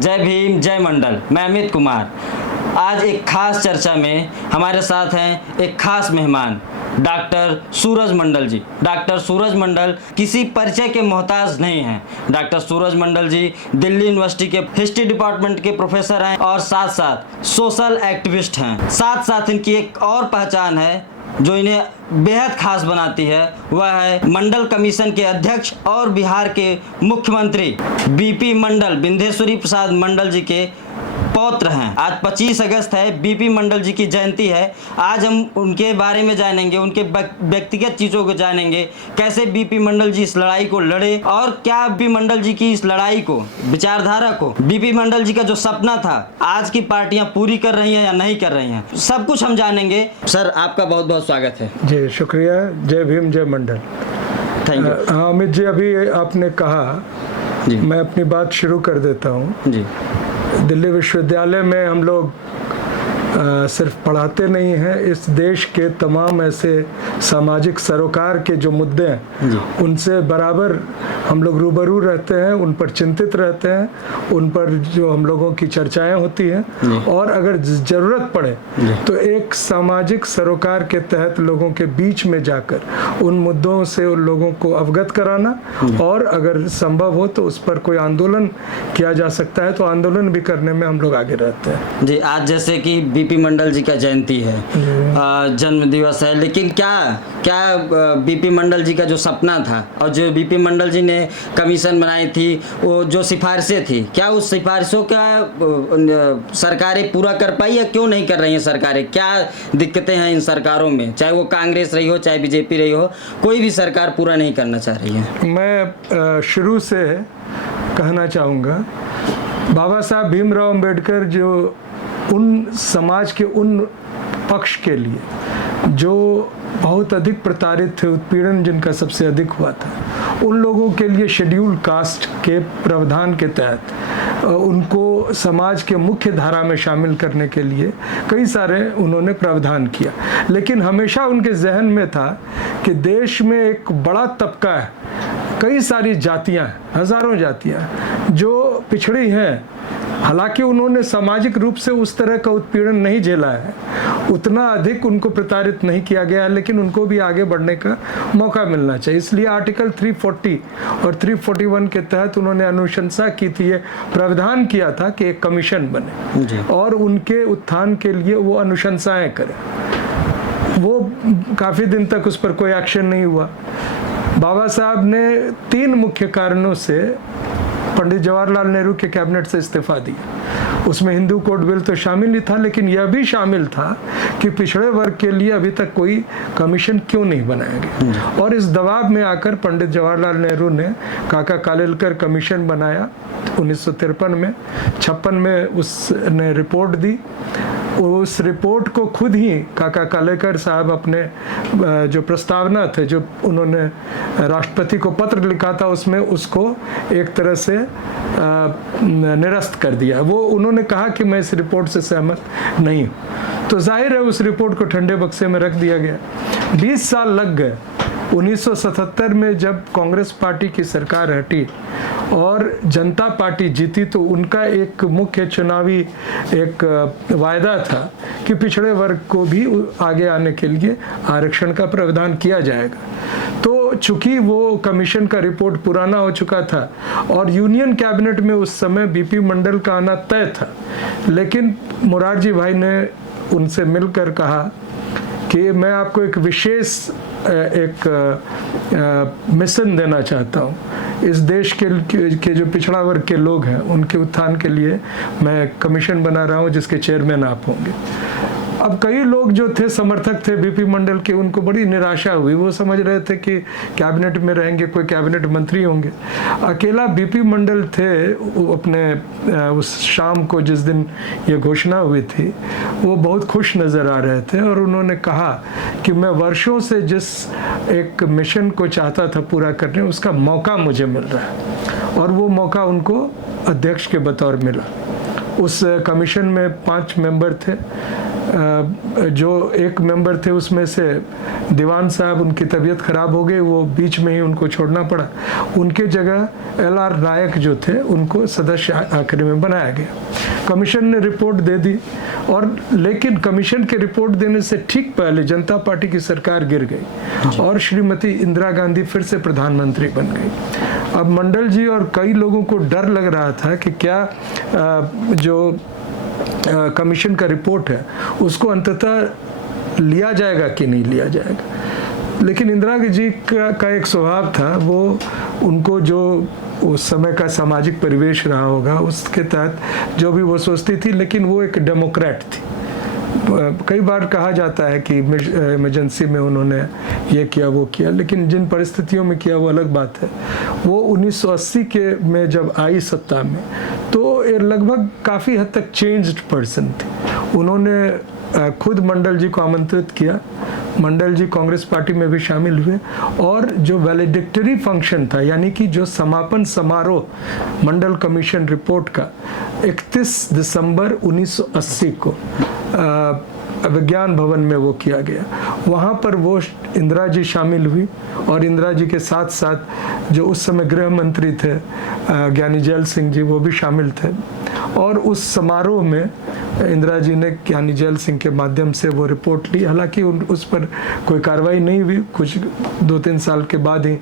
जय भीम, जय मंडल। मैं अमित कुमार। आज एक खास चर्चा में हमारे साथ हैं एक खास मेहमान डॉक्टर सूरज मंडल जी। डॉक्टर सूरज मंडल किसी परिचय के मोहताज नहीं हैं। डॉक्टर सूरज मंडल जी दिल्ली यूनिवर्सिटी के हिस्ट्री डिपार्टमेंट के प्रोफेसर हैं और साथ साथ सोशल एक्टिविस्ट हैं। साथ साथ इनकी एक और पहचान है जो इन्हें बेहद खास बनाती है, वह है मंडल कमीशन के अध्यक्ष और बिहार के मुख्यमंत्री बीपी मंडल, विंध्येश्वरी प्रसाद मंडल जी के पौत्र हैं। आज 25 अगस्त है, बीपी मंडल जी की जयंती है। आज हम उनके बारे में जानेंगे, उनके व्यक्तिगत चीज़ों को जानेंगे, कैसे बीपी मंडल जी इस लड़ाई को लड़े और क्या बीपी मंडल जी की इस लड़ाई को, विचारधारा को, बीपी मंडल जी का जो सपना था आज की पार्टियां पूरी कर रही हैं या नहीं कर रही हैं, सब कुछ हम जानेंगे। सर, आपका बहुत बहुत स्वागत है। जी शुक्रिया। जय भीम, जय मंडल। Thank you. अमित जी, अभी आपने कहा जी, मैं अपनी बात शुरू कर देता हूँ। जी, दिल्ली विश्वविद्यालय में हम लोग सिर्फ पढ़ाते नहीं हैं, इस देश के तमाम ऐसे सामाजिक सरोकार के जो मुद्दे हैं उनसे बराबर हम लोग रूबरू रहते हैं, उन पर चिंतित रहते हैं, उन पर जो हम लोगों की चर्चाएं होती हैं और अगर ज़रूरत पड़े तो एक सामाजिक सरोकार के तहत लोगों के बीच में जाकर उन मुद्दों से उन लोगों को अवगत कराना और अगर संभव हो तो उस पर कोई आंदोलन किया जा सकता है तो आंदोलन भी करने में हम लोग आगे रहते हैं। जी, आज जैसे कि बीपी मंडल जी का जयंती है, जन्म दिवस है, लेकिन क्या बीपी मंडल जी का जो सपना था और जो बीपी मंडल जी ने कमीशन बनाई थी, वो जो सिफारिशें थी, क्या उस सिफारिशों का सरकारें पूरा कर पाई या क्यों नहीं कर रही हैं सरकारें? क्या दिक्कतें हैं इन सरकारों में, चाहे वो कांग्रेस रही हो चाहे बीजेपी रही हो, कोई भी सरकार पूरा नहीं करना चाह रही है? मैं शुरू से कहना चाहूँगा, बाबा साहब भीमराव अंबेडकर जो उन समाज के उन पक्ष के लिए जो बहुत अधिक प्रताड़ित थे, उत्पीड़न जिनका सबसे अधिक हुआ था, उन लोगों के लिए शेड्यूल कास्ट के प्रावधान के तहत उनको समाज के मुख्य धारा में शामिल करने के लिए कई सारे उन्होंने प्रावधान किया। लेकिन हमेशा उनके जहन में था कि देश में एक बड़ा तबका है, कई सारी जातियां, हजारों जातियां जो पिछड़ी हैं। हालांकि उन्होंने सामाजिक रूप से उस तरह का उत्पीड़न नहीं झेला है, उतना अधिक उनको प्रताड़ित नहीं किया गया है, लेकिन उनको भी आगे बढ़ने का मौका मिलना चाहिए। इसलिए आर्टिकल 340 और 341 के तहत उन्होंने अनुशंसा की थी, ये प्रावधान किया था कि एक कमीशन बने और उनके उत्थान के लिए वो अनुशंसाएं करें। वो काफ़ी दिन तक उस पर कोई एक्शन नहीं हुआ। बाबा साहब ने 3 मुख्य कारणों से पंडित जवाहरलाल नेहरू के कैबिनेट से इस्तीफा दिया। उसमें हिंदू कोड बिल तो शामिल ही था, लेकिन यह भी शामिल था कि पिछड़े वर्ग के लिए अभी तक कोई कमीशन क्यों नहीं बनाया गया। और इस दबाव में आकर पंडित जवाहरलाल नेहरू ने काका कालेलकर कमीशन बनाया 1953 में। 56 में उसने रिपोर्ट दी। उस रिपोर्ट को खुद ही काका कालेलकर साहब अपने जो प्रस्तावना थे, जो उन्होंने राष्ट्रपति को पत्र लिखा था, उसमें उसको एक तरह से निरस्त कर दिया। वो उन्होंने कहा कि मैं इस रिपोर्ट से सहमत नहीं हूँ। तो जाहिर है उस रिपोर्ट को ठंडे बक्से में रख दिया गया। 20 साल लग गए। 1977 में जब कांग्रेस पार्टी की सरकार हटी और जनता पार्टी जीती तो उनका एक मुख्य चुनावी एक वायदा था कि पिछड़े वर्ग को भी आगे आने के लिए आरक्षण का प्रावधान किया जाएगा। तो चूंकि वो कमीशन का रिपोर्ट पुराना हो चुका था और यूनियन कैबिनेट में उस समय बीपी मंडल का आना तय था, लेकिन मोरारजी भाई ने उनसे मिलकर कहा कि मैं आपको एक विशेष मिशन देना चाहता हूँ। इस देश के जो पिछड़ा वर्ग के लोग हैं उनके उत्थान के लिए मैं कमीशन बना रहा हूँ जिसके चेयरमैन आप होंगे। अब कई लोग जो थे, समर्थक थे बीपी मंडल के, उनको बड़ी निराशा हुई। वो समझ रहे थे कि कैबिनेट में रहेंगे, कोई कैबिनेट मंत्री होंगे। अकेला बीपी मंडल थे। अपने उस शाम को जिस दिन ये घोषणा हुई थी वो बहुत खुश नज़र आ रहे थे और उन्होंने कहा कि मैं वर्षों से जिस एक मिशन को चाहता था पूरा करने, उसका मौका मुझे मिल रहा है। और वो मौका उनको अध्यक्ष के बतौर मिला। उस कमीशन में 5 मेंबर थे। जो एक मेंबर थे उसमें से दीवान साहब, उनकी तबीयत खराब हो गई, वो बीच में ही उनको छोड़ना पड़ा। उनके जगह LR नायक जो थे उनको सदस्य आखिरी में बनाया गया। कमीशन ने रिपोर्ट दे दी, और लेकिन कमीशन के रिपोर्ट देने से ठीक पहले जनता पार्टी की सरकार गिर गई और श्रीमती इंदिरा गांधी फिर से प्रधानमंत्री बन गई। अब मंडल जी और कई लोगों को डर लग रहा था कि क्या जो कमीशन का रिपोर्ट है उसको अंततः लिया जाएगा कि नहीं लिया जाएगा। लेकिन इंदिरा जी का एक स्वभाव था, वो उनको जो उस समय का सामाजिक परिवेश रहा होगा उसके तहत जो भी वो सोचती थी, लेकिन वो एक डेमोक्रेट थी। कई बार कहा जाता है कि इमरजेंसी में उन्होंने ये किया वो किया, लेकिन जिन परिस्थितियों में किया वो अलग बात है। वो 1980 के में जब आई सत्ता में तो ये लगभग काफ़ी हद तक चेंज्ड पर्सन थी। उन्होंने खुद मंडल जी को आमंत्रित किया, मंडल जी कांग्रेस पार्टी में भी शामिल हुए, और जो वैलिडिक्टरी फंक्शन था यानी कि जो समापन समारोह मंडल कमीशन रिपोर्ट का 31 दिसंबर 1980 को विज्ञान भवन में वो किया गया। वहाँ पर वो इंदिरा जी शामिल हुई, और इंदिरा जी के साथ साथ जो उस समय गृह मंत्री थे ज्ञानी जैल सिंह जी, वो भी शामिल थे। और उस समारोह में इंदिरा जी ने ज्ञानी जैल सिंह के माध्यम से वो रिपोर्ट ली। हालांकि उस पर कोई कार्रवाई नहीं हुई, कुछ 2-3 साल के बाद ही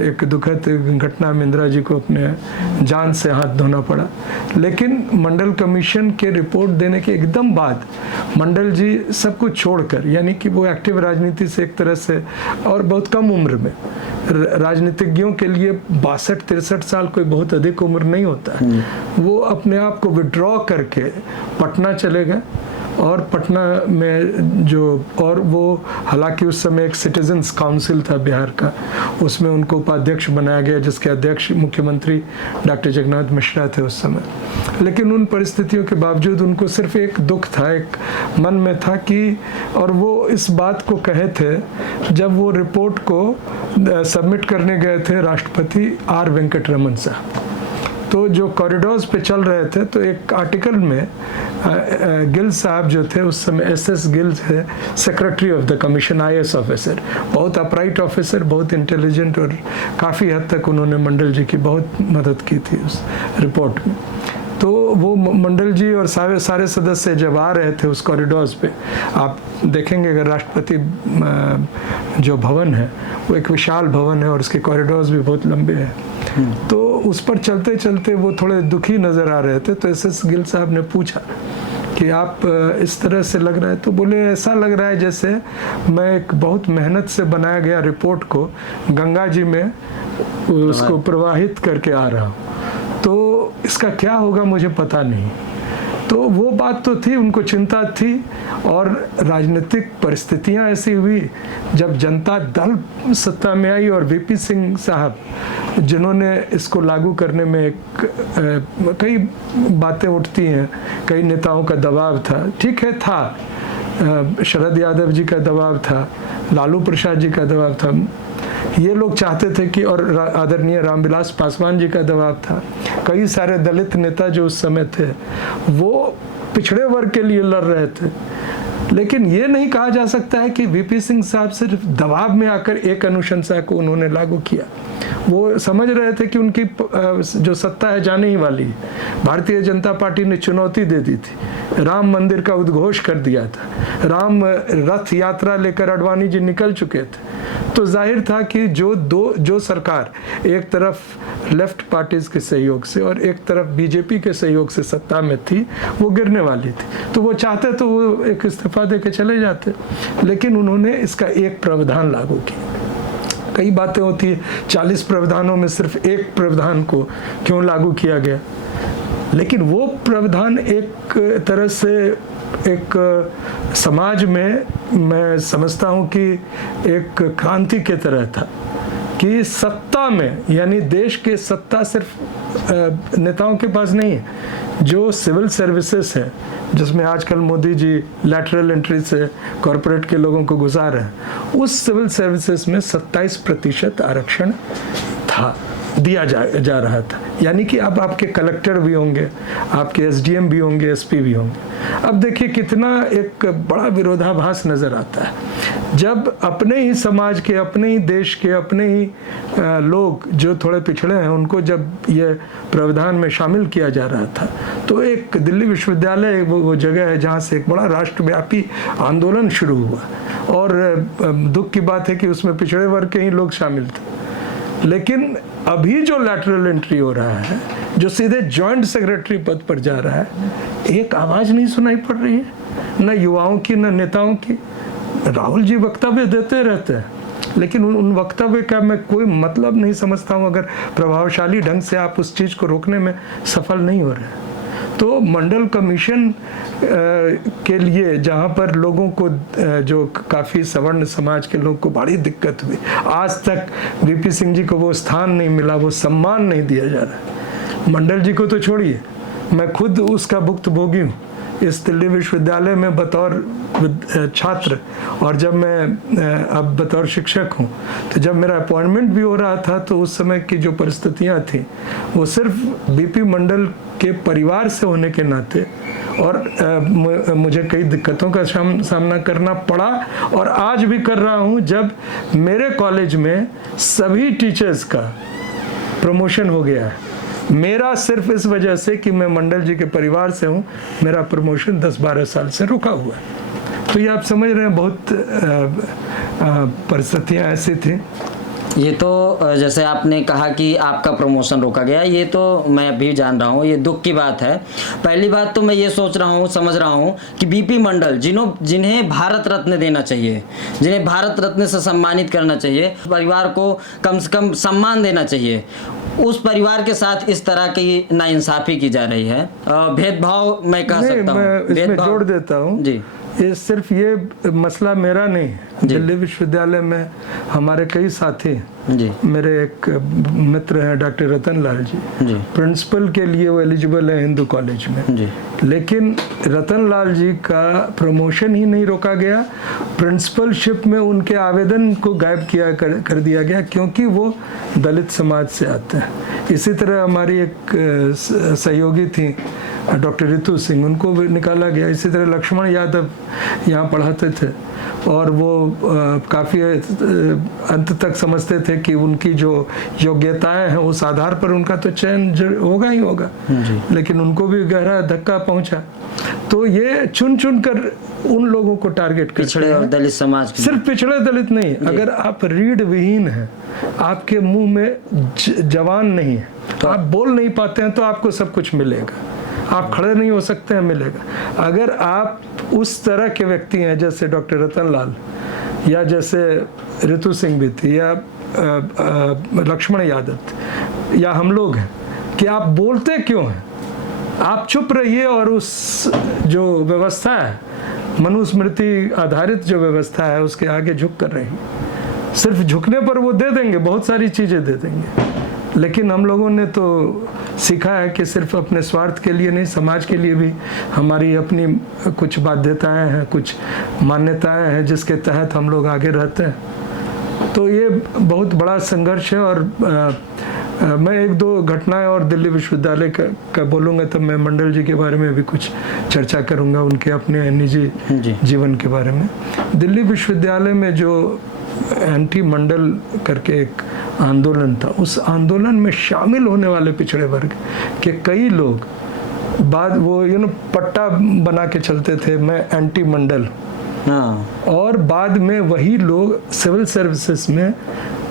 एक दुखद घटना में इंदिरा जी को अपने जान से हाथ धोना पड़ा। लेकिन मंडल कमीशन के रिपोर्ट देने के एकदम बाद मंडल जी सब कुछ छोड़कर, यानी कि वो एक्टिव राजनीति से एक तरह से, और बहुत कम उम्र में, राजनीतिज्ञों के लिए 62-63 साल कोई बहुत अधिक उम्र नहीं होता है, वो अपने आप को विड्रॉ करके पटना चले गए। और पटना में जो, और वो हालांकि उस समय एक सिटीजन्स काउंसिल था बिहार का, उसमें उनको उपाध्यक्ष बनाया गया, जिसके अध्यक्ष मुख्यमंत्री डॉक्टर जगन्नाथ मिश्रा थे उस समय। लेकिन उन परिस्थितियों के बावजूद उनको सिर्फ एक दुख था, एक मन में था कि, और वो इस बात को कहे थे जब वो रिपोर्ट को सबमिट करने गए थे राष्ट्रपति R वेंकटरमन साहब। तो जो कॉरिडोर्स पे चल रहे थे, तो एक आर्टिकल में गिल साहब जो थे उस समय, SS गिल थे, secretary of the commission, IAS officer, बहुत अपराइट ऑफिसर, बहुत इंटेलिजेंट, और काफ़ी हद तक उन्होंने मंडल जी की बहुत मदद की थी उस रिपोर्ट में। तो वो मंडल जी और सारे सदस्य जब आ रहे थे उस कॉरिडोर्स पे, आप देखेंगे अगर राष्ट्रपति जो भवन है वो एक विशाल भवन है और उसके कॉरिडोर्स भी बहुत लंबे हैं, तो उस पर चलते चलते वो थोड़े दुखी नज़र आ रहे थे। तो SS गिल साहब ने पूछा कि आप इस तरह से लग रहा है, तो बोले ऐसा लग रहा है जैसे मैं एक बहुत मेहनत से बनाया गया रिपोर्ट को गंगा जी में उसको प्रवाहित करके आ रहा हूँ, तो इसका क्या होगा मुझे पता नहीं। तो वो बात तो थी, उनको चिंता थी, और राजनीतिक परिस्थितियां ऐसी हुई जब जनता दल सत्ता में आई, और VP सिंह साहब जिन्होंने इसको लागू करने में कई बातें उठती हैं, कई नेताओं का दबाव था, ठीक है था, शरद यादव जी का दबाव था, लालू प्रसाद जी का दबाव था, ये लोग चाहते थे कि, और आदरणीय रामविलास पासवान जी का दबाव था, कई सारे दलित नेता जो उस समय थे वो पिछड़े वर्ग के लिए लड़ रहे थे। लेकिन ये नहीं कहा जा सकता है कि VP सिंह साहब सिर्फ दबाव में आकर एक अनुशंसा को उन्होंने लागू किया। वो समझ रहे थे कि उनकी जो सत्ता है जाने ही वाली है। भारतीय जनता पार्टी ने चुनौती दे दी थी, राम मंदिर का उद्घोष कर दिया था, राम रथ यात्रा लेकर अडवाणी जी निकल चुके थे। तो जाहिर था कि जो सरकार एक तरफ लेफ्ट पार्टीज के सहयोग से और एक तरफ बीजेपी के सहयोग से सत्ता में थी, वो गिरने वाली थी। तो वो चाहते तो वो एक इस्तीफा दे के चले जाते, लेकिन उन्होंने इसका एक प्रावधान लागू किया। कई बातें होती है, 40 प्रावधानों में सिर्फ एक प्रावधान को क्यों लागू किया गया, लेकिन वो प्रावधान एक तरह से एक समाज में, मैं समझता हूँ कि एक क्रांति के तरह था कि सत्ता में, यानी देश के सत्ता सिर्फ नेताओं के पास नहीं है, जो सिविल सर्विसेज है जिसमें आजकल मोदी जी लैटरल एंट्री से कॉरपोरेट के लोगों को गुजार रहे हैं, उस सिविल सर्विसेज में 27% आरक्षण था। दिया जा रहा था। यानी कि अब आपके कलेक्टर भी होंगे, आपके एसडीएम भी होंगे, एसपी भी होंगे। अब देखिए कितना एक बड़ा विरोधाभास नज़र आता है जब अपने ही समाज के, अपने ही देश के, अपने ही लोग जो थोड़े पिछड़े हैं उनको जब ये प्रावधान में शामिल किया जा रहा था, तो एक दिल्ली विश्वविद्यालय वो जगह है जहाँ से एक बड़ा राष्ट्रव्यापी आंदोलन शुरू हुआ। और दुख की बात है कि उसमें पिछड़े वर्ग के ही लोग शामिल थे। लेकिन अभी जो लैटरल एंट्री हो रहा है, जो सीधे जॉइंट सेक्रेटरी पद पर जा रहा है, एक आवाज़ नहीं सुनाई पड़ रही है, न युवाओं की न नेताओं की। राहुल जी वक्तव्य देते रहते हैं, लेकिन उन वक्तव्य का मैं कोई मतलब नहीं समझता हूँ अगर प्रभावशाली ढंग से आप उस चीज़ को रोकने में सफल नहीं हो रहे। तो मंडल कमीशन के लिए जहाँ पर लोगों को जो काफ़ी सवर्ण समाज के लोग को बड़ी दिक्कत हुई, आज तक वीपी सिंह जी को वो स्थान नहीं मिला, वो सम्मान नहीं दिया जा रहा। मंडल जी को तो छोड़िए, मैं खुद उसका भुक्तभोगी हूँ इस दिल्ली विश्वविद्यालय में बतौर छात्र, और जब मैं अब बतौर शिक्षक हूँ। तो जब मेरा अपॉइंटमेंट भी हो रहा था तो उस समय की जो परिस्थितियाँ थी वो सिर्फ बीपी मंडल के परिवार से होने के नाते, और मुझे कई दिक्कतों का सामना करना पड़ा, और आज भी कर रहा हूँ जब मेरे कॉलेज में सभी टीचर्स का प्रमोशन हो गया है। मेरा सिर्फ इस वजह से कि मैं मंडल जी के परिवार से हूँ, मेरा प्रमोशन 10-12 साल से रुका हुआ है। तो ये आप समझ रहे हैं, बहुत परिस्थितियाँ ऐसी थी। ये तो जैसे आपने कहा कि आपका प्रमोशन रोका गया, ये तो मैं भी जान रहा हूँ, ये दुख की बात है। पहली बात तो मैं ये सोच रहा हूँ, समझ रहा हूँ कि बीपी मंडल जिन्हें भारत रत्न देना चाहिए, जिन्हें भारत रत्न से सम्मानित करना चाहिए, परिवार को कम से कम सम्मान देना चाहिए, उस परिवार के साथ इस तरह की नाइंसाफी की जा रही है। भेदभाव मैं कह सकता हूँ, मैं इसमें जोड़ देता हूँ जी। ये सिर्फ ये मसला मेरा नहीं है। दिल्ली विश्वविद्यालय में हमारे कई साथी जी, मेरे एक मित्र हैं डॉक्टर रतन लाल जी, प्रिंसिपल के लिए वो एलिजिबल है हिंदू कॉलेज में जी। लेकिन रतन लाल जी का प्रमोशन ही नहीं रोका गया, प्रिंसिपलशिप में उनके आवेदन को गायब कर दिया गया, क्योंकि वो दलित समाज से आते हैं। इसी तरह हमारी एक सहयोगी थी डॉक्टर रितु सिंह, उनको भी निकाला गया। इसी तरह लक्ष्मण यादव यहाँ पढ़ाते थे, और वो काफ़ी अंत तक समझते थे कि उनकी जो योग्यताएं हैं उस आधार पर उनका तो चयन होगा ही होगा, लेकिन उनको भी गहरा धक्का पहुंचा। तो ये चुन चुन कर उन लोगों को टारगेट करते पिछड़े और दलित समाज, सिर्फ पिछड़े दलित नहीं, अगर आप रीढ़ विहीन हैं, आपके मुंह में जवान नहीं है, तो आप बोल नहीं पाते हैं, तो आपको सब कुछ मिलेगा। आप खड़े नहीं हो सकते हैं, मिलेगा। अगर आप उस तरह के व्यक्ति हैं जैसे डॉक्टर रतन लाल, या जैसे रितु सिंह भी थी, या लक्ष्मण यादव, या हम लोग हैं, कि आप बोलते क्यों हैं? आप चुप रहिए और उस जो व्यवस्था है, मनुस्मृति आधारित जो व्यवस्था है, उसके आगे झुक कर रहिए। सिर्फ झुकने पर वो दे देंगे, बहुत सारी चीज़ें दे देंगे, लेकिन हम लोगों ने तो सीखा है कि सिर्फ अपने स्वार्थ के लिए नहीं, समाज के लिए भी हमारी अपनी कुछ बाध्यताएं हैं, कुछ मान्यताएं हैं जिसके तहत हम लोग आगे रहते हैं। तो ये बहुत बड़ा संघर्ष है। और मैं एक दो घटनाएं और दिल्ली विश्वविद्यालय का बोलूँगा, तब मैं मंडल जी के बारे में भी कुछ चर्चा करूँगा, उनके अपने निजी जीवन के बारे में। दिल्ली विश्वविद्यालय में जो एंटी मंडल करके एक आंदोलन था, उस आंदोलन में शामिल होने वाले पिछड़े वर्ग के कई लोग बाद वो पट्टा बना के चलते थे, मैं एंटी मंडल, और बाद में वही लोग सिविल सर्विसेज में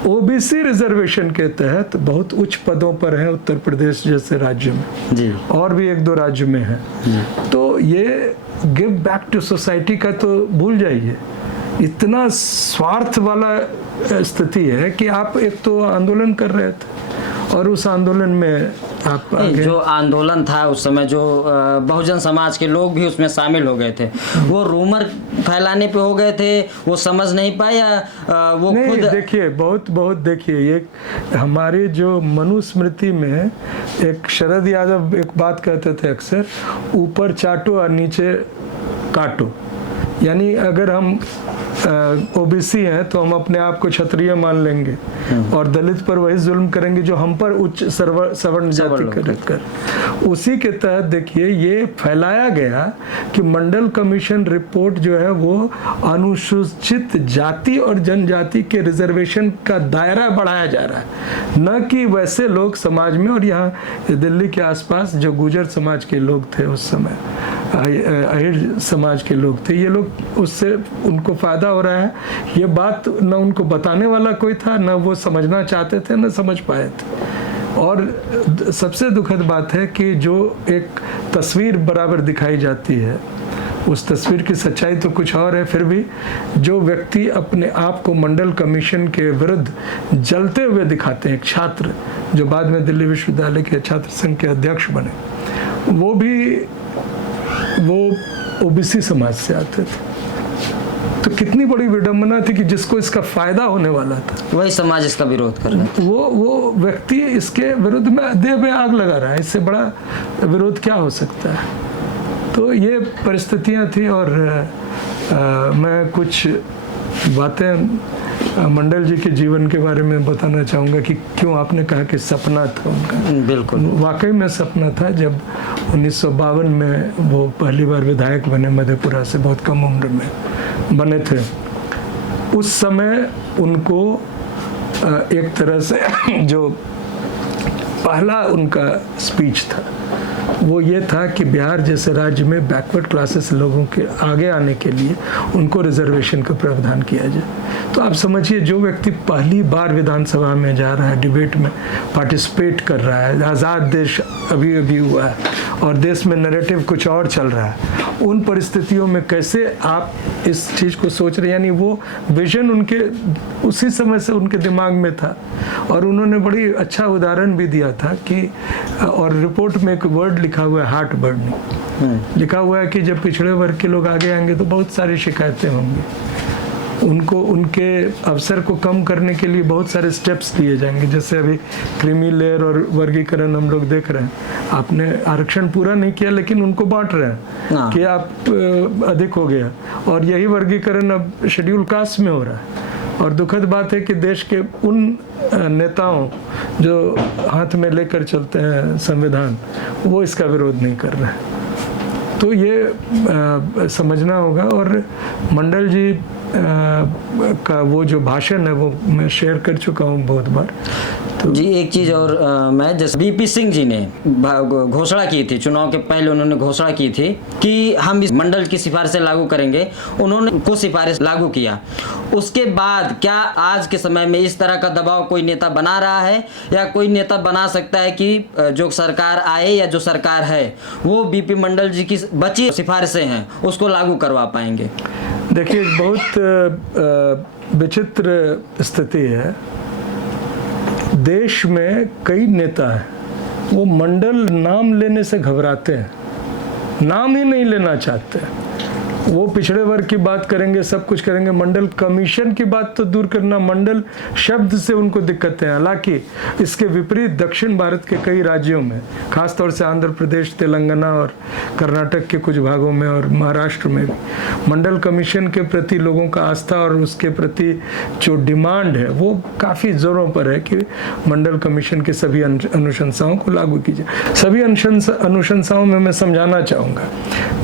ओबीसी रिजर्वेशन के तहत बहुत उच्च पदों पर हैं, उत्तर प्रदेश जैसे राज्य में जी, और भी एक दो राज्य में है। तो ये गिव बैक टू सोसाइटी का तो भूल जाइए, इतना स्वार्थ वाला स्थिति है कि आप एक तो आंदोलन कर रहे थे, और उस आंदोलन में आप जो आंदोलन था उस समय, जो बहुजन समाज के लोग भी उसमें शामिल हो गए थे, वो रूमर फैलाने पे हो गए थे, वो समझ नहीं पाए, या वो नहीं, खुद देखिए बहुत देखिए, ये हमारे जो मनुस्मृति में एक शरद यादव एक बात कहते थे अक्सर, ऊपर चाटो और नीचे काटो। यानी अगर हम ओबीसी हैं तो हम अपने आप को क्षत्रिय मान लेंगे और दलित पर वही जुल्म करेंगे जो हम पर उच्च सवर्ण जाति कर। उसी के तहत देखिए ये फैलाया गया कि मंडल कमीशन रिपोर्ट जो है वो अनुसूचित जाति और जनजाति के रिजर्वेशन का दायरा बढ़ाया जा रहा है, न कि वैसे लोग समाज में। और यहाँ दिल्ली के आसपास जो गुर्जर समाज के लोग थे उस समय, अहिर समाज के लोग थे, ये लोग उससे उनको फायदा हो रहा है, ये बात न उनको बताने वाला कोई था, न वो समझना चाहते थे, न समझ पाए थे। और सबसे दुखद बात है कि जो एक तस्वीर बराबर दिखाई जाती है उस तस्वीर की सच्चाई तो कुछ और है। फिर भी जो व्यक्ति अपने आप को मंडल कमीशन के विरुद्ध जलते हुए दिखाते हैं, एक छात्र जो बाद में दिल्ली विश्वविद्यालय के छात्र संघ के अध्यक्ष बने, वो ओबीसी समाज से आते थे, तो कितनी बड़ी विडंबना थी कि जिसको इसका फायदा होने वाला था वही समाज इसका विरोध कर रहा है। वो व्यक्ति इसके विरुद्ध में देह में आग लगा रहा है। इससे बड़ा विरोध क्या हो सकता है? तो ये परिस्थितियां थी। और मैं कुछ बातें मंडल जी के जीवन के बारे में बताना चाहूँगा कि क्यों आपने कहा कि सपना था उनका। बिल्कुल, वाकई में सपना था। जब 1952 में वो पहली बार विधायक बने मधेपुरा से, बहुत कम उम्र में बने थे, उस समय उनको एक तरह से जो पहला उनका स्पीच था वो ये था कि बिहार जैसे राज्य में बैकवर्ड क्लासेस लोगों के आगे आने के लिए उनको रिजर्वेशन का प्रावधान किया जाए। तो आप समझिए, जो व्यक्ति पहली बार विधानसभा में जा रहा है, डिबेट में पार्टिसिपेट कर रहा है, आज़ाद देश अभी अभी हुआ है और देश में नैरेटिव कुछ और चल रहा है, उन परिस्थितियों में कैसे आप इस चीज़ को सोच रहे हैं? यानी वो विजन उनके उसी समय से उनके दिमाग में था। और उन्होंने बड़ी अच्छा उदाहरण भी दिया था कि, और रिपोर्ट में एक वर्ड लिखा हुआ है, हार्ट बर्निंग लिखा हुआ है कि जब पिछड़े वर्ग के लोग आगे आएंगे तो बहुत सारी शिकायतें होंगी, उनको उनके अवसर को कम करने के लिए बहुत सारे स्टेप्स लिए जाएंगे। जैसे अभी क्रीमी लेयर और वर्गीकरण हम लोग देख रहे हैं, आपने आरक्षण पूरा नहीं किया लेकिन उनको बांट रहे हैं कि आप अधिक हो गया, और यही वर्गीकरण अब शेड्यूल कास्ट में हो रहा है। और दुखद बात है कि देश के उन नेताओं जो हाथ में लेकर चलते हैं संविधान, वो इसका विरोध नहीं कर रहे हैं। तो ये समझना होगा। और मंडल जी का वो जो भाषण है वो मैं शेयर कर चुका हूँ बहुत बार। तो जी एक चीज़ और मैं, जैसे बीपी सिंह जी ने घोषणा की थी, चुनाव के पहले उन्होंने घोषणा की थी कि हम इस मंडल की सिफारिशें लागू करेंगे। उन्होंने कुछ सिफारिश लागू किया, उसके बाद क्या आज के समय में इस तरह का दबाव कोई नेता बना रहा है या कोई नेता बना सकता है कि जो सरकार आए या जो सरकार है वो बीपी मंडल जी की बची सिफारिशें हैं उसको लागू करवा पाएंगे? देखिए, बहुत विचित्र स्थिति है। देश में कई नेता हैं, वो मंडल नाम लेने से घबराते हैं, नाम ही नहीं लेना चाहते। वो पिछड़े वर्ग की बात करेंगे, सब कुछ करेंगे, मंडल कमीशन की बात तो दूर करना, मंडल शब्द से उनको दिक्कतें हैं। हालांकि इसके विपरीत दक्षिण भारत के कई राज्यों में, खासतौर से आंध्र प्रदेश, तेलंगाना और कर्नाटक के कुछ भागों में और महाराष्ट्र में भी मंडल कमीशन के प्रति लोगों का आस्था और उसके प्रति जो डिमांड है वो काफ़ी ज़ोरों पर है कि मंडल कमीशन के सभी अनुशंसाओं को लागू कीजिए। सभी अनुशंसाओं में मैं समझाना चाहूँगा।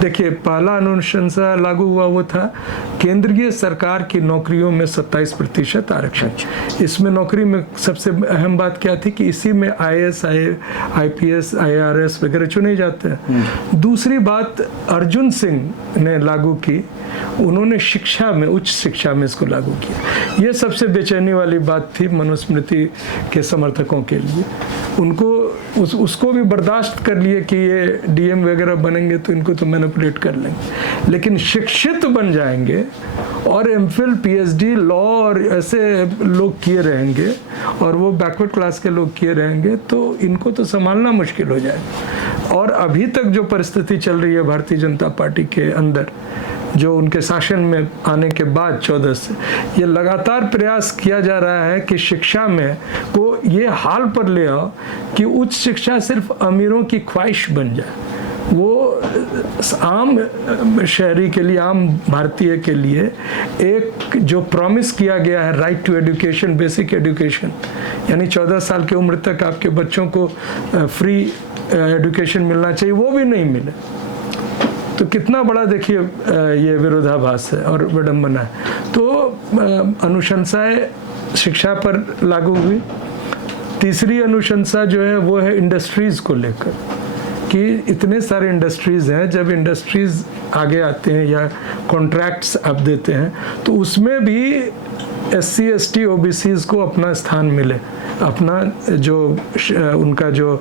देखिए, पहला अनुशंसा लागू हुआ वो था केंद्रीय सरकार की नौकरियों में 27% आरक्षण। इसमें नौकरी में सबसे अहम बात क्या थी कि इसी में IAS, IPS, IRS वगैरह चुने जाते हैं। दूसरी बात अर्जुन सिंह ने लागू की, उन्होंने शिक्षा में, उच्च शिक्षा में इसको लागू किया। ये सबसे बेचैनी वाली बात थी मनुस्मृति के समर्थकों के लिए। उनको उसको भी बर्दाश्त कर लिए कि ये DM वगैरह बनेंगे तो इनको तो मैनिपुलेट कर लेंगे, लेकिन शिक्षित बन जाएंगे और MPhil, PhD, लॉ और ऐसे लोग किए रहेंगे और वो बैकवर्ड क्लास के लोग किए रहेंगे तो इनको तो संभालना मुश्किल हो जाएगा। और अभी तक जो परिस्थिति चल रही है भारतीय जनता पार्टी के अंदर, जो उनके शासन में आने के बाद 14 से ये लगातार प्रयास किया जा रहा है कि शिक्षा में को ये हाल पर ले आओ कि उच्च शिक्षा सिर्फ अमीरों की ख्वाहिश बन जाए। वो आम शहरी के लिए, आम भारतीय के लिए एक जो प्रॉमिस किया गया है right to education, basic education, यानी 14 साल की उम्र तक आपके बच्चों को फ्री एजुकेशन मिलना चाहिए, वो भी नहीं मिले। तो कितना बड़ा देखिए ये विरोधाभास है और विडंबना है। तो अनुशंसाएं शिक्षा पर लागू हुई। तीसरी अनुशंसा जो है वो है इंडस्ट्रीज़ को लेकर, कि इतने सारे इंडस्ट्रीज़ हैं, जब इंडस्ट्रीज़ आगे आते हैं या कॉन्ट्रैक्ट्स आप देते हैं तो उसमें भी SC ST OBCs को अपना स्थान मिले, अपना जो उनका जो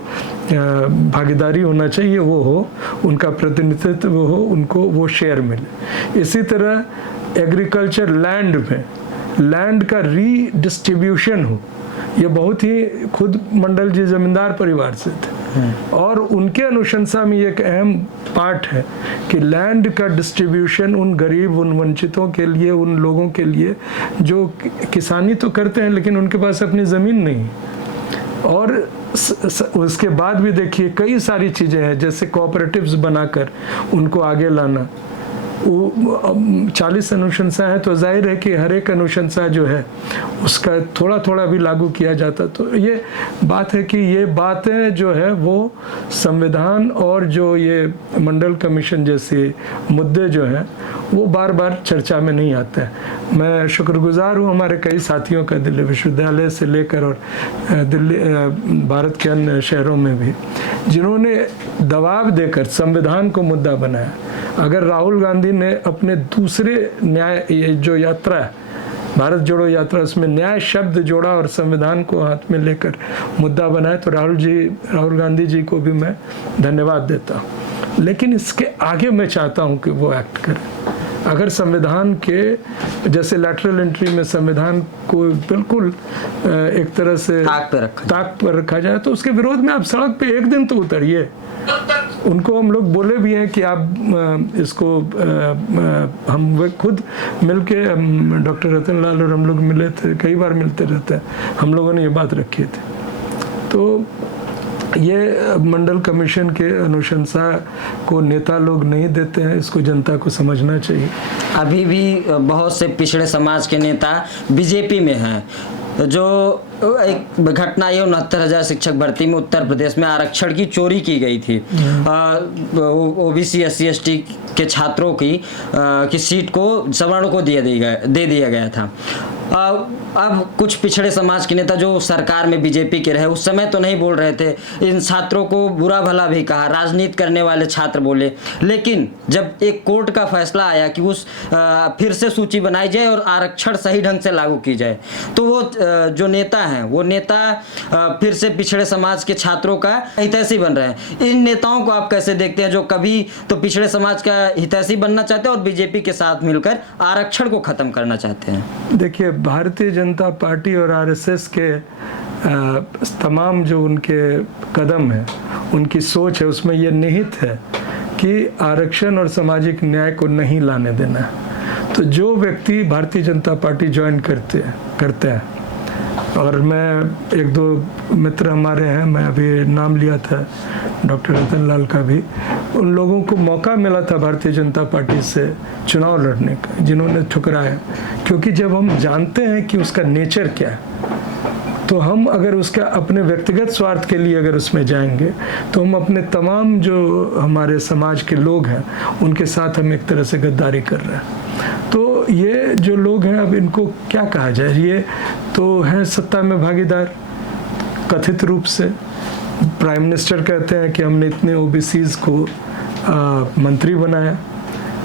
भागीदारी होना चाहिए वो हो, उनका प्रतिनिधित्व हो, उनको वो शेयर मिले। इसी तरह एग्रीकल्चर लैंड में लैंड का रीडिस्ट्रीब्यूशन हो। ये बहुत ही, खुद मंडल जी जमींदार परिवार से थे और उनके अनुशंसा में एक अहम पार्ट है कि लैंड का डिस्ट्रीब्यूशन उन गरीब, उन वंचितों के लिए, उन लोगों के लिए जो किसानी तो करते हैं लेकिन उनके पास अपनी ज़मीन नहीं। और उसके बाद भी देखिए कई सारी चीज़ें हैं, जैसे कोऑपरेटिव्स बनाकर उनको आगे लाना। 40 अनुशंसा है तो जाहिर है कि हर एक अनुशंसा जो है उसका थोड़ा थोड़ा भी लागू किया जाता। तो ये बात है कि ये बातें जो है वो संविधान और जो ये मंडल कमीशन जैसे मुद्दे जो हैं वो बार बार चर्चा में नहीं आते हैं। मैं शुक्रगुजार हूँ हमारे कई साथियों का, दिल्ली विश्वविद्यालय से लेकर और दिल्ली भारत के अन्य शहरों में भी, जिन्होंने दबाव देकर संविधान को मुद्दा बनाया। अगर राहुल गांधी ने अपने दूसरे न्याय, ये जो यात्रा है भारत जोड़ो यात्रा, उसमें न्याय शब्द जोड़ा और संविधान को हाथ में लेकर मुद्दा बनाया, तो राहुल गांधी जी को भी मैं धन्यवाद देता हूँ। लेकिन इसके आगे मैं चाहता हूँ कि वो एक्ट करें। अगर संविधान के जैसे लैटरल एंट्री में संविधान को बिल्कुल एक तरह से ताक पर रखा जाए, तो उसके विरोध में आप सड़क पे एक दिन तो उतरिए। उनको हम लोग बोले भी हैं कि आप इसको हम खुद मिलके डॉक्टर रतन लाल और हम लोग मिले थे, कई बार मिलते रहते हैं, हम लोगों ने ये बात रखी थी। तो ये मंडल कमीशन के अनुशंसा को नेता लोग नहीं देते हैं, इसको जनता को समझना चाहिए। अभी भी बहुत से पिछड़े समाज के नेता बीजेपी में हैं। जो एक घटना ये 69,000 शिक्षक भर्ती में उत्तर प्रदेश में आरक्षण की चोरी की गई थी। OBC SC ST के छात्रों की सीट को सवर्णों को दे दिया गया था। अब कुछ पिछड़े समाज के नेता जो सरकार में बीजेपी के रहे, उस समय तो नहीं बोल रहे थे, इन छात्रों को बुरा भला भी कहा, राजनीति करने वाले छात्र बोले। लेकिन जब एक कोर्ट का फैसला आया कि उस फिर से सूची बनाई जाए और आरक्षण सही ढंग से लागू की जाए, तो वो जो नेता हैं वो नेता फिर से पिछड़े समाज के छात्रों का हितैषी बन रहे हैं। इन नेताओं को आप कैसे देखते हैं जो कभी तो पिछड़े समाज का हितैषी बनना चाहते हैं और बीजेपी के साथ मिलकर आरक्षण को खत्म करना चाहते हैं? देखिए, भारतीय जनता पार्टी और RSS के तमाम जो उनके कदम है, उनकी सोच है, उसमें ये निहित है कि आरक्षण और सामाजिक न्याय को नहीं लाने देना। तो जो व्यक्ति भारतीय जनता पार्टी ज्वाइन करते हैं, और मैं एक दो मित्र हमारे हैं, मैं अभी नाम लिया था डॉक्टर रतन लाल का भी, उन लोगों को मौका मिला था भारतीय जनता पार्टी से चुनाव लड़ने का, जिन्होंने ठुकराया। क्योंकि जब हम जानते हैं कि उसका नेचर क्या है, तो हम अगर उसका अपने व्यक्तिगत स्वार्थ के लिए अगर उसमें जाएंगे, तो हम अपने तमाम जो हमारे समाज के लोग हैं उनके साथ हम एक तरह से गद्दारी कर रहे हैं। तो ये जो लोग हैं, अब इनको क्या कहा जाए, ये तो हैं सत्ता में भागीदार कथित रूप से। प्राइम मिनिस्टर कहते हैं कि हमने इतने OBCs को मंत्री बनाया,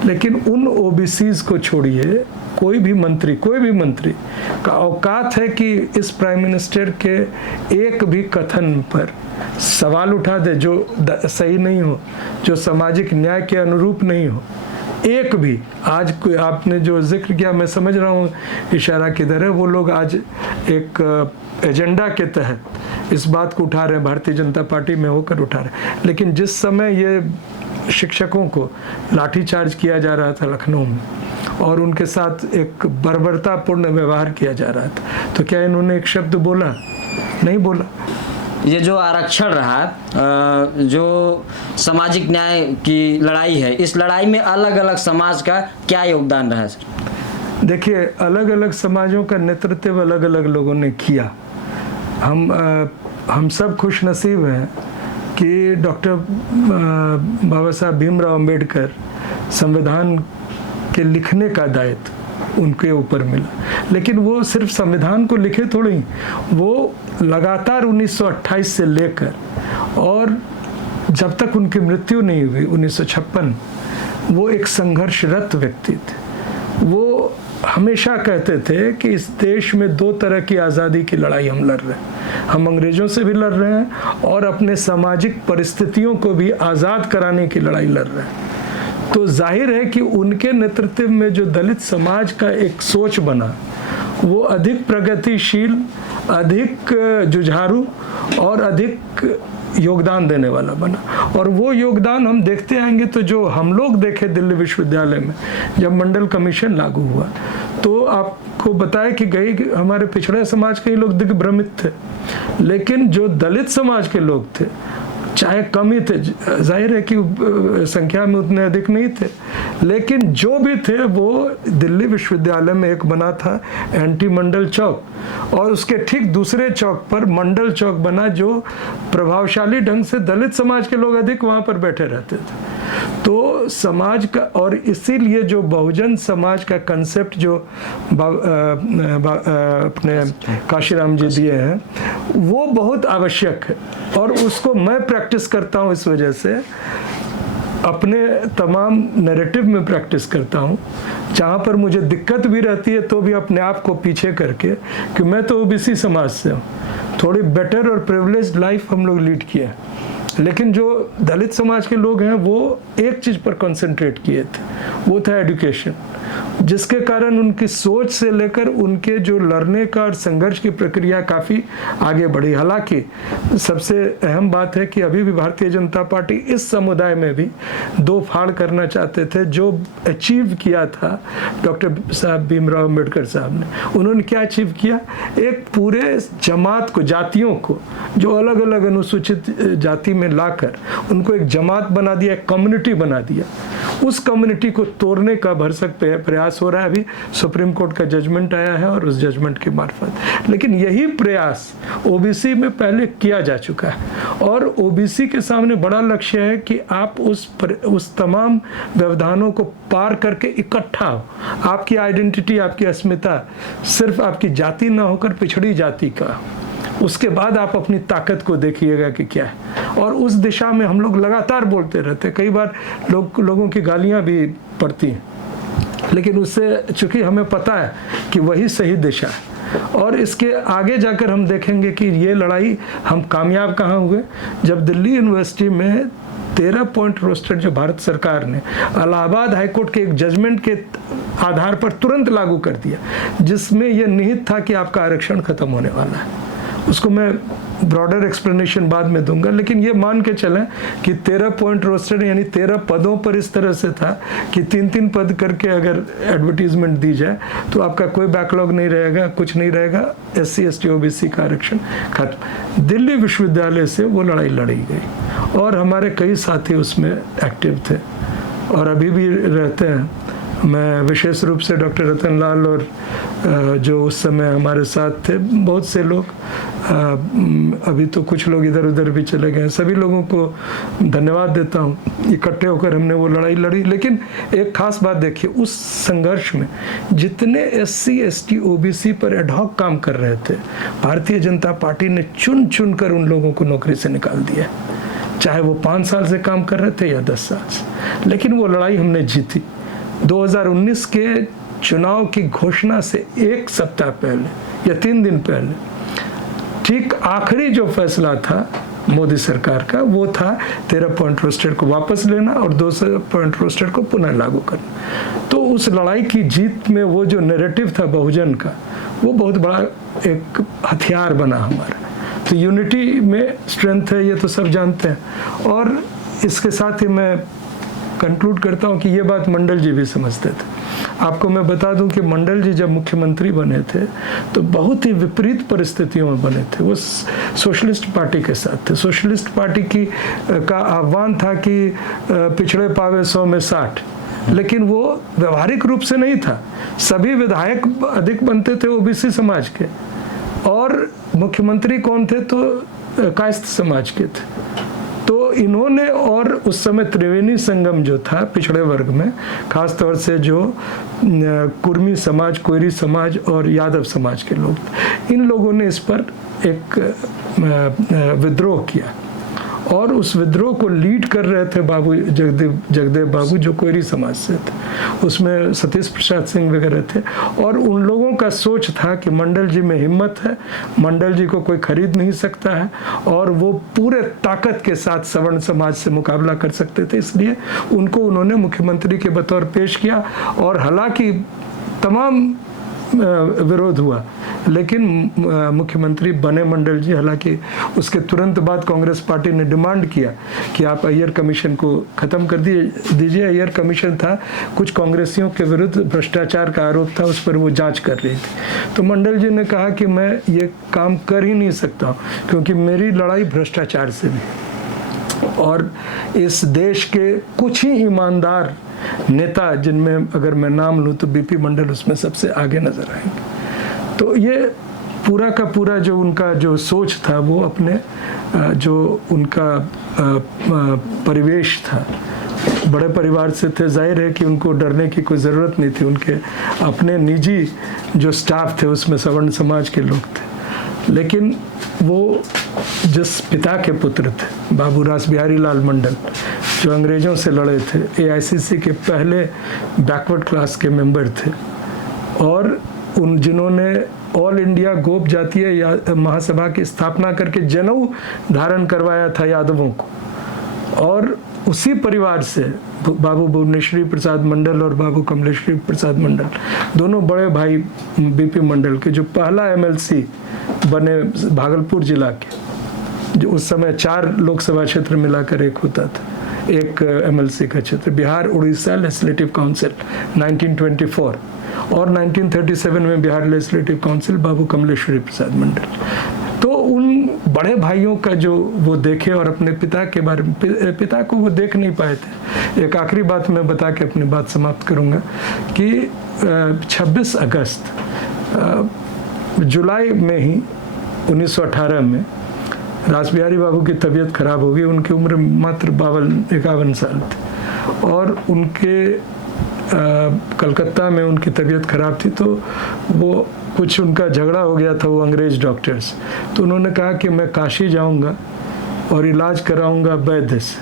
लेकिन उन OBCs को छोड़िए, कोई भी मंत्री का औकात है कि इस प्राइम मिनिस्टर के एक भी कथन पर सवाल उठा दे जो सही नहीं हो, जो सामाजिक न्याय के अनुरूप नहीं हो, एक भी। आज कोई आपने जो जिक्र किया, मैं समझ रहा हूँ इशारा किधर है, वो लोग आज एक एजेंडा के तहत इस बात को उठा रहे हैं, भारतीय जनता पार्टी में होकर उठा रहे हैं। लेकिन जिस समय ये शिक्षकों को लाठीचार्ज किया जा रहा था लखनऊ में, और उनके साथ एक बर्बरतापूर्ण व्यवहार किया जा रहा था, तो क्या इन्होंने एक शब्द बोला? नहीं बोला। ये जो आरक्षण रहा, जो सामाजिक न्याय की लड़ाई है, इस लड़ाई में अलग अलग समाज का क्या योगदान रहा है सर? देखिए, अलग अलग समाजों का नेतृत्व अलग अलग लोगों ने किया। हम सब खुश नसीब हैं कि डॉक्टर बाबा साहब भीमराव अंबेडकर संविधान के लिखने का दायित्व उनके ऊपर मिला, लेकिन वो सिर्फ संविधान को लिखे थोड़ी, वो लगातार 1928 से लेकर और जब तक उनकी मृत्यु नहीं हुई 1956, वो एक संघर्षरत व्यक्ति थे। वो हमेशा कहते थे कि इस देश में दो तरह की आज़ादी की लड़ाई हम लड़ रहे हैं, हम अंग्रेज़ों से भी लड़ रहे हैं और अपने सामाजिक परिस्थितियों को भी आज़ाद कराने की लड़ाई लड़ रहे हैं। तो जाहिर है कि उनके नेतृत्व में जो दलित समाज का एक सोच बना, वो अधिक प्रगतिशील, अधिक जुझारू और अधिक योगदान देने वाला बना। और वो योगदान हम देखते आएंगे। तो जो हम लोग देखे दिल्ली विश्वविद्यालय में जब मंडल कमीशन लागू हुआ, तो आपको बताया कि हमारे पिछड़े समाज के ही लोग दिग्भ्रमित थे, लेकिन जो दलित समाज के लोग थे, चाहे कम ही थे, जाहिर है कि संख्या में उतने अधिक नहीं थे, लेकिन जो भी थे वो दिल्ली विश्वविद्यालय में एक बना था एंटी मंडल चौक, और उसके ठीक दूसरे चौक पर मंडल चौक बना, जो प्रभावशाली ढंग से दलित समाज के लोग अधिक वहाँ पर बैठे रहते थे। तो समाज का, और इसीलिए जो बहुजन समाज का कंसेप्ट जो अपने काशीराम जी दिए हैं, वो बहुत आवश्यक है, और उसको मैं प्रैक्टिस करता हूँ। इस वजह से अपने तमाम नैरेटिव में प्रैक्टिस करता हूँ, जहाँ पर मुझे दिक्कत भी रहती है तो भी अपने आप को पीछे करके, कि मैं तो ओबीसी समाज से हूँ, थोड़ी बेटर और प्रिविलेज्ड लाइफ हम लोग लीड किए, लेकिन जो दलित समाज के लोग हैं वो एक चीज़ पर कंसंट्रेट किए थे, वो था एजुकेशन, जिसके कारण उनकी सोच से लेकर उनके जो लड़ने का और संघर्ष की प्रक्रिया काफ़ी आगे बढ़ी। हालांकि सबसे अहम बात है कि अभी भी भारतीय जनता पार्टी इस समुदाय में भी दो फाड़ करना चाहते थे। जो अचीव किया था डॉक्टर साहब भीमराव अम्बेडकर साहब ने, उन्होंने क्या अचीव किया? एक पूरे जमात को, जातियों को, जो अलग अलग अनुसूचित जाति में लाकर उनको एक जमात बना दिया, एक कम्युनिटी बना दिया। उस कम्युनिटी को तोड़ने का भरसक प्रयास हो रहा है। अभी सुप्रीम कोर्ट का जजमेंट आया है और उस जजमेंट के मार्फत, लेकिन यही प्रयास ओबीसी में पहले किया जा चुका है, और ओबीसी के सामने बड़ा लक्ष्य है कि आप उस तमाम व्यवधानों को पार करके इकट्ठा हो। आपकी आइडेंटिटी, आपकी अस्मिता सिर्फ आपकी जाति ना होकर पिछड़ी जाति का, उसके बाद आप अपनी ताकत को देखिएगा कि क्या है। और उस दिशा में हम लोग लगातार बोलते रहते, कई बार लोगों की गालियां भी पड़ती हैं, लेकिन उससे चूंकि हमें पता है कि वही सही दिशा है। और इसके आगे जाकर हम देखेंगे कि ये लड़ाई हम कामयाब कहाँ हुए, जब दिल्ली यूनिवर्सिटी में 13 पॉइंट रोस्टर जो भारत सरकार ने इलाहाबाद हाईकोर्ट के एक जजमेंट के आधार पर तुरंत लागू कर दिया, जिसमें यह निहित था कि आपका आरक्षण खत्म होने वाला है। उसको मैं ब्रॉडर एक्सप्लेनेशन बाद में दूंगा, लेकिन ये मान के चलें कि 13 पॉइंट रोस्टर यानी 13 पदों पर इस तरह से था कि 3-3 पद करके अगर एडवर्टीजमेंट दी जाए तो आपका कोई बैकलॉग नहीं रहेगा, कुछ नहीं रहेगा, SC ST OBC का आरक्षण खत्म। दिल्ली विश्वविद्यालय से वो लड़ाई लड़ी गई और हमारे कई साथी उसमें एक्टिव थे और अभी भी रहते हैं। मैं विशेष रूप से डॉक्टर रतन लाल और जो उस समय हमारे साथ थे बहुत से लोग, अभी तो कुछ लोग इधर उधर भी चले गए, सभी लोगों को धन्यवाद देता हूँ। इकट्ठे होकर हमने वो लड़ाई लड़ी। लेकिन एक खास बात देखिए, उस संघर्ष में जितने SC ST OBC पर एडहॉक काम कर रहे थे, भारतीय जनता पार्टी ने चुन चुन कर उन लोगों को नौकरी से निकाल दिया, चाहे वो 5 साल से काम कर रहे थे या 10 साल से। लेकिन वो लड़ाई हमने जीती। 2019 के चुनाव की घोषणा से 1 सप्ताह पहले या 3 दिन पहले ठीक आखिरी जो फैसला था मोदी सरकार का, वो था 13 पॉइंट रोस्टर को वापस लेना और 200 पॉइंट रोस्टर को पुनः लागू करना। तो उस लड़ाई की जीत में वो जो नैरेटिव था बहुजन का, वो बहुत बड़ा एक हथियार बना हमारा। तो यूनिटी में स्ट्रेंथ है, ये तो सब जानते हैं। और इसके साथ ही मैं कंक्लूड करता हूँ कि ये बात मंडल जी भी समझते थे। आपको मैं बता दूं कि मंडल जी जब मुख्यमंत्री बने थे तो बहुत ही विपरीत परिस्थितियों में बने थे। वो सोशलिस्ट पार्टी के साथ थे। सोशलिस्ट पार्टी का आह्वान था कि पिछड़े पावे 100 में 60, लेकिन वो व्यवहारिक रूप से नहीं था। सभी विधायक अधिक बनते थे ओबीसी समाज के, और मुख्यमंत्री कौन थे तो कायस्थ समाज के थे। तो इन्होंने, और उस समय त्रिवेणी संगम जो था पिछड़े वर्ग में, खास तौर से जो कुर्मी समाज, कोयरी समाज और यादव समाज के लोग थे, इन लोगों ने इस पर एक विद्रोह किया, और उस विद्रोह को लीड कर रहे थे बाबू जगदेव बाबू, जो कोयरी समाज से थे। उसमें सतीश प्रसाद सिंह वगैरह थे, और उन लोगों का सोच था कि मंडल जी में हिम्मत है, मंडल जी को कोई खरीद नहीं सकता है, और वो पूरे ताकत के साथ सवर्ण समाज से मुकाबला कर सकते थे। इसलिए उनको उन्होंने मुख्यमंत्री के बतौर पेश किया, और हालांकि तमाम विरोध हुआ, लेकिन मुख्यमंत्री बने मंडल जी। हालांकि उसके तुरंत बाद कांग्रेस पार्टी ने डिमांड किया कि आप अय्यर कमीशन को ख़त्म कर दीजिए। अय्यर कमीशन था, कुछ कांग्रेसियों के विरुद्ध भ्रष्टाचार का आरोप था, उस पर वो जांच कर रही थी। तो मंडल जी ने कहा कि मैं ये काम कर ही नहीं सकता, क्योंकि मेरी लड़ाई भ्रष्टाचार से भी, और इस देश के कुछ ही ईमानदार नेता, जिनमें अगर मैं नाम लूँ तो बीपी मंडल उसमें सबसे आगे नजर आएंगे। तो ये पूरा का पूरा जो उनका जो सोच था, वो अपने जो उनका परिवेश था, बड़े परिवार से थे, जाहिर है कि उनको डरने की कोई ज़रूरत नहीं थी। उनके अपने निजी जो स्टाफ थे उसमें सवर्ण समाज के लोग थे, लेकिन वो जिस पिता के पुत्र थे, बाबू रासबिहारी लाल मंडल, जो अंग्रेज़ों से लड़े थे, एआईसीसी के पहले बैकवर्ड क्लास के मेंबर थे, और उन जिन्होंने ऑल इंडिया गोप जातीय महासभा की स्थापना करके जनेऊ धारण करवाया था यादवों को, और उसी परिवार से बाबू भुवनेश्वरी प्रसाद मंडल और बाबू कमलेश्वरी प्रसाद मंडल, दोनों बड़े भाई बीपी मंडल के, जो पहला एमएलसी बने भागलपुर जिला के, जो उस समय 4 लोकसभा क्षेत्र मिलाकर एक होता था, एक एमएलसी का क्षेत्र। बिहार उड़ीसा लेजिस्लेटिव काउंसिल 1924, और 1937 में बिहार लेजिस्लेटिव काउंसिल बाबू कमलेश्वरी प्रसाद मंडल। तो उन बड़े भाइयों का जो वो देखे, और अपने पिता के बारे में, पिता को वो देख नहीं पाए थे। एक आखिरी बात मैं बता के अपनी बात समाप्त करूंगा कि 26 अगस्त जुलाई में ही 1918 में रासबिहारी बाबू की तबीयत खराब हो गई। उनकी उम्र मात्र 52-51 साल थी, और उनके कलकत्ता में उनकी तबीयत खराब थी, तो वो कुछ उनका झगड़ा हो गया था वो अंग्रेज डॉक्टर्स। तो उन्होंने कहा कि मैं काशी जाऊंगा और इलाज कराऊंगा वैद्य से,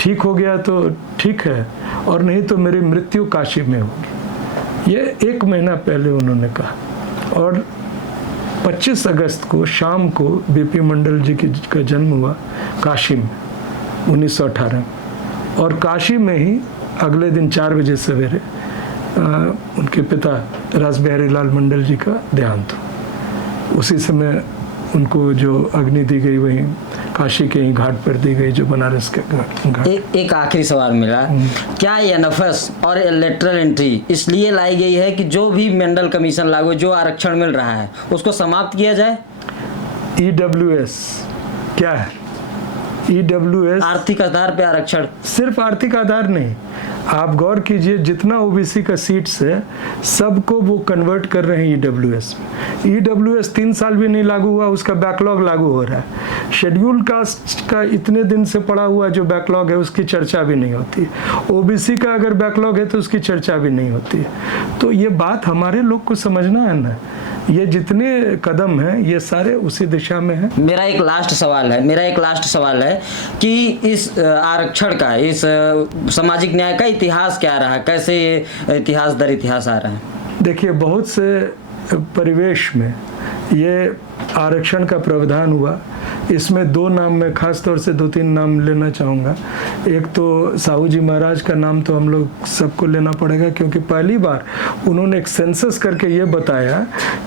ठीक हो गया तो ठीक है, और नहीं तो मेरी मृत्यु काशी में होगी। ये 1 महीना पहले उन्होंने कहा, और 25 अगस्त को शाम को बीपी मंडल जी का जन्म हुआ काशी में 1918, और काशी में ही अगले दिन 4 बजे सवेरे उनके पिता रासबिहारी लाल मंडल जी का देहांत हुआ। उसी समय उनको जो अग्नि दी गई वहीं काशी के ही घाट पर दी गई, जो बनारस के घाट। एक आखिरी सवाल मेरा, क्या ये एनएफएस और लेटरल एंट्री इसलिए लाई गई है कि जो भी मंडल कमीशन लागू, जो आरक्षण मिल रहा है, उसको समाप्त किया जाए? ईडब्ल्यूएस क्या है? ईडब्ल्यूएस आर्थिक आधार पे आरक्षण। सिर्फ आर्थिक आधार नहीं, आप गौर कीजिए, जितना ओबीसी का सीट्स है सबको वो कन्वर्ट कर रहे हैं ईडब्ल्यूएस में। ईडब्ल्यूएस 3 साल भी नहीं लागू हुआ, उसका बैकलॉग लागू हो रहा है। शेड्यूल कास्ट का इतने दिन से पड़ा हुआ जो बैकलॉग है उसकी चर्चा भी नहीं होती। ओबीसी का अगर बैकलॉग है तो उसकी चर्चा भी नहीं होती। तो ये बात हमारे लोग को समझना है ना, ये जितने कदम हैं ये सारे उसी दिशा में हैं। मेरा एक लास्ट सवाल है कि इस आरक्षण का, इस सामाजिक न्याय का इतिहास क्या रहा, कैसे ये इतिहास दर इतिहास आ रहा है? देखिए, बहुत से परिवेश में ये आरक्षण का प्रावधान हुआ। इसमें 2 नाम में खास तौर से 2-3 नाम लेना चाहूँगा। एक तो साहू जी महाराज का नाम तो हम लोग सबको लेना पड़ेगा, क्योंकि पहली बार उन्होंने एक सेंसस करके ये बताया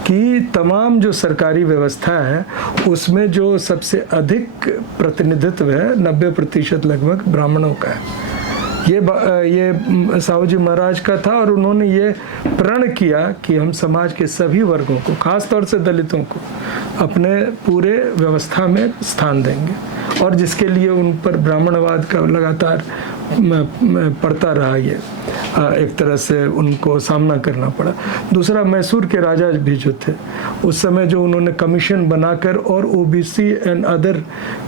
कि तमाम जो सरकारी व्यवस्था है उसमें जो सबसे अधिक प्रतिनिधित्व है 90% लगभग ब्राह्मणों का है। ये साहू जी महाराज का था और उन्होंने ये प्रण किया कि हम समाज के सभी वर्गों को, खास तौर से दलितों को, अपने पूरे व्यवस्था में स्थान देंगे, और जिसके लिए उन पर ब्राह्मणवाद का लगातार पड़ता रहा, ये एक तरह से उनको सामना करना पड़ा। दूसरा, मैसूर के राजा भी जो थे उस समय, जो उन्होंने कमीशन बनाकर और ओबीसी एंड अदर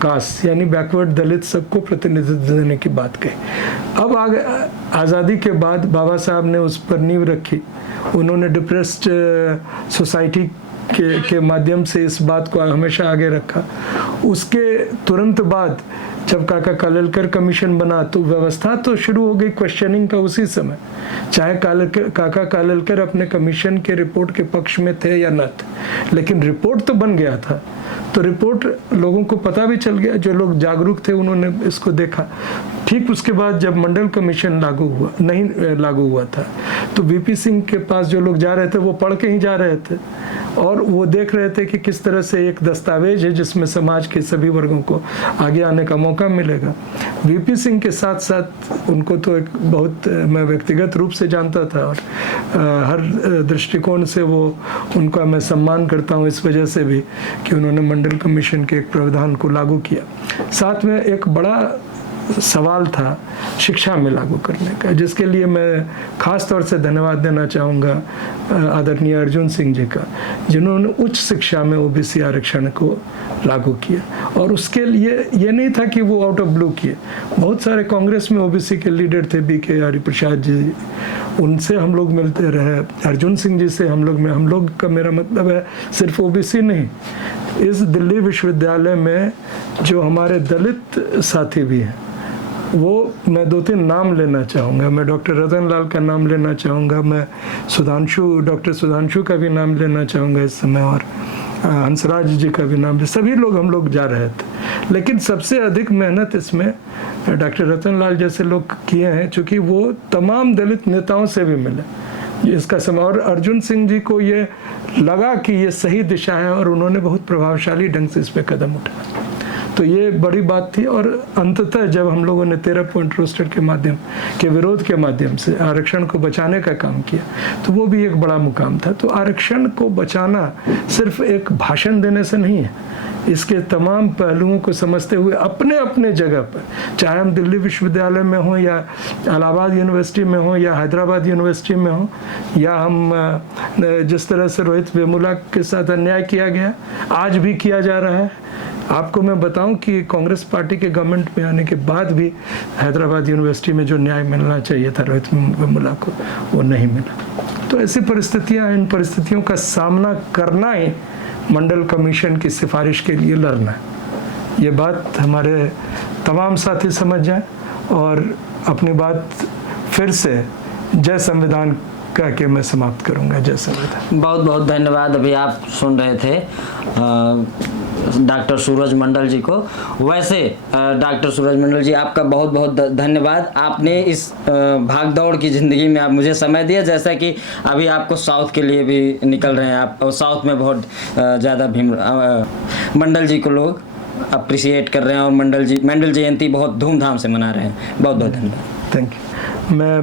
कास्ट यानी बैकवर्ड दलित सबको प्रतिनिधित्व देने की बात कही। अब आज़ादी के बाद बाबा साहब ने उस पर नींव रखी। उन्होंने डिप्रेस्ड सोसाइटी के माध्यम से इस बात को हमेशा आगे रखा। उसके तुरंत बाद जब काका कालेलकर कमीशन बना तो व्यवस्था तो शुरू हो गई क्वेश्चनिंग का उसी समय, चाहे काका कालेलकर अपने कमीशन के रिपोर्ट के पक्ष में थे या न थे, लेकिन रिपोर्ट तो बन गया था। तो रिपोर्ट लोगों को पता भी चल गया, जो लोग जागरूक थे उन्होंने इसको देखा। ठीक उसके बाद जब मंडल कमीशन नहीं लागू हुआ था, तो वीपी सिंह के पास जो लोग जा रहे थे वो पढ़ के ही जा रहे थे, और वो देख रहे थे कि किस तरह से एक दस्तावेज है जिसमें समाज के सभी वर्गों को आगे आने का मौका मिलेगा। वीपी सिंह के साथ साथ उनको तो एक बहुत मैं व्यक्तिगत रूप से जानता था, और हर दृष्टिकोण से वो उनका मैं सम्मान करता हूँ, इस वजह से भी कि उन्होंने मंडल कमीशन के एक प्रावधान को लागू किया। साथ में एक बड़ा सवाल था शिक्षा में लागू करने का, जिसके लिए मैं खास तौर से धन्यवाद देना चाहूँगा आदरणीय अर्जुन सिंह जी का, जिन्होंने उच्च शिक्षा में ओबीसी आरक्षण को लागू किया। और उसके लिए ये नहीं था कि वो आउट ऑफ ब्लू किए, बहुत सारे कांग्रेस में ओबीसी के लीडर थे, BK हरिप्रसाद जी, उनसे हम लोग मिलते रहे। अर्जुन सिंह जी से हम लोग का मेरा मतलब है सिर्फ ओबीसी नहीं, इस दिल्ली विश्वविद्यालय में जो हमारे दलित साथी भी हैं, वो मैं 2-3 नाम लेना चाहूँगा। मैं डॉक्टर रतन लाल का नाम लेना चाहूँगा, मैं डॉक्टर सुधांशु का भी नाम लेना चाहूँगा इस समय, और हंसराज जी का भी नाम। सभी लोग हम लोग जा रहे थे, लेकिन सबसे अधिक मेहनत इसमें डॉक्टर रतन लाल जैसे लोग किए हैं, चूँकि वो तमाम दलित नेताओं से भी मिले इसका समय। और अर्जुन सिंह जी को ये लगा कि ये सही दिशा है, और उन्होंने बहुत प्रभावशाली ढंग से इस पर कदम उठाया। तो ये बड़ी बात थी। और अंततः जब हम लोगों ने 13 पॉइंट रोस्टर के विरोध के माध्यम से आरक्षण को बचाने का काम किया, तो वो भी एक बड़ा मुकाम था। तो आरक्षण को बचाना सिर्फ एक भाषण देने से नहीं है, इसके तमाम पहलुओं को समझते हुए अपने अपने जगह पर, चाहे हम दिल्ली विश्वविद्यालय में हों, या इलाहाबाद यूनिवर्सिटी में हों, या हैदराबाद यूनिवर्सिटी में हों, या हम जिस तरह से रोहित वेमुला के साथ अन्याय किया गया, आज भी किया जा रहा है। आपको मैं बताऊं कि कांग्रेस पार्टी के गवर्नमेंट में आने के बाद भी हैदराबाद यूनिवर्सिटी में जो न्याय मिलना चाहिए था रोहित वेमुला को, वो नहीं मिला। तो ऐसी परिस्थितियां, इन परिस्थितियों का सामना करना ही मंडल कमीशन की सिफारिश के लिए लड़ना है। ये बात हमारे तमाम साथी समझ जाएं, और अपनी बात फिर से जय संविधान कह के मैं समाप्त करूंगा। जय संविधान। बहुत बहुत धन्यवाद। अभी आप सुन रहे थे डॉक्टर सूरज मंडल जी को। वैसे डॉक्टर सूरज मंडल जी, आपका बहुत बहुत धन्यवाद। आपने इस भागदौड़ की ज़िंदगी में आप मुझे समय दिया, जैसा कि अभी आपको साउथ के लिए भी निकल रहे हैं आप, और साउथ में बहुत ज़्यादा मंडल जी को लोग अप्रिशिएट कर रहे हैं, और मंडल जयंती बहुत धूमधाम से मना रहे हैं। बहुत बहुत धन्यवाद। Thank you. मैं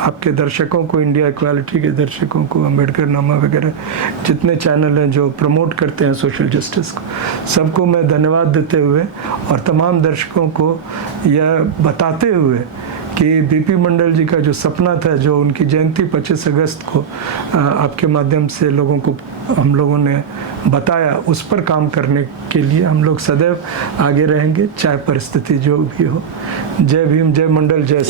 आपके दर्शकों को, इंडिया इक्वालिटी के दर्शकों को, अम्बेडकर नामा वगैरह जितने चैनल हैं जो प्रमोट करते हैं सोशल जस्टिस को, सबको मैं धन्यवाद देते हुए, और तमाम दर्शकों को यह बताते हुए कि बीपी मंडल जी का जो सपना था, जो उनकी जयंती 25 अगस्त को आपके माध्यम से हम लोगों ने बताया, उस पर काम करने के लिए हम लोग सदैव आगे रहेंगे, चाहे परिस्थिति जो भी हो। जय भीम, जय मंडल, जय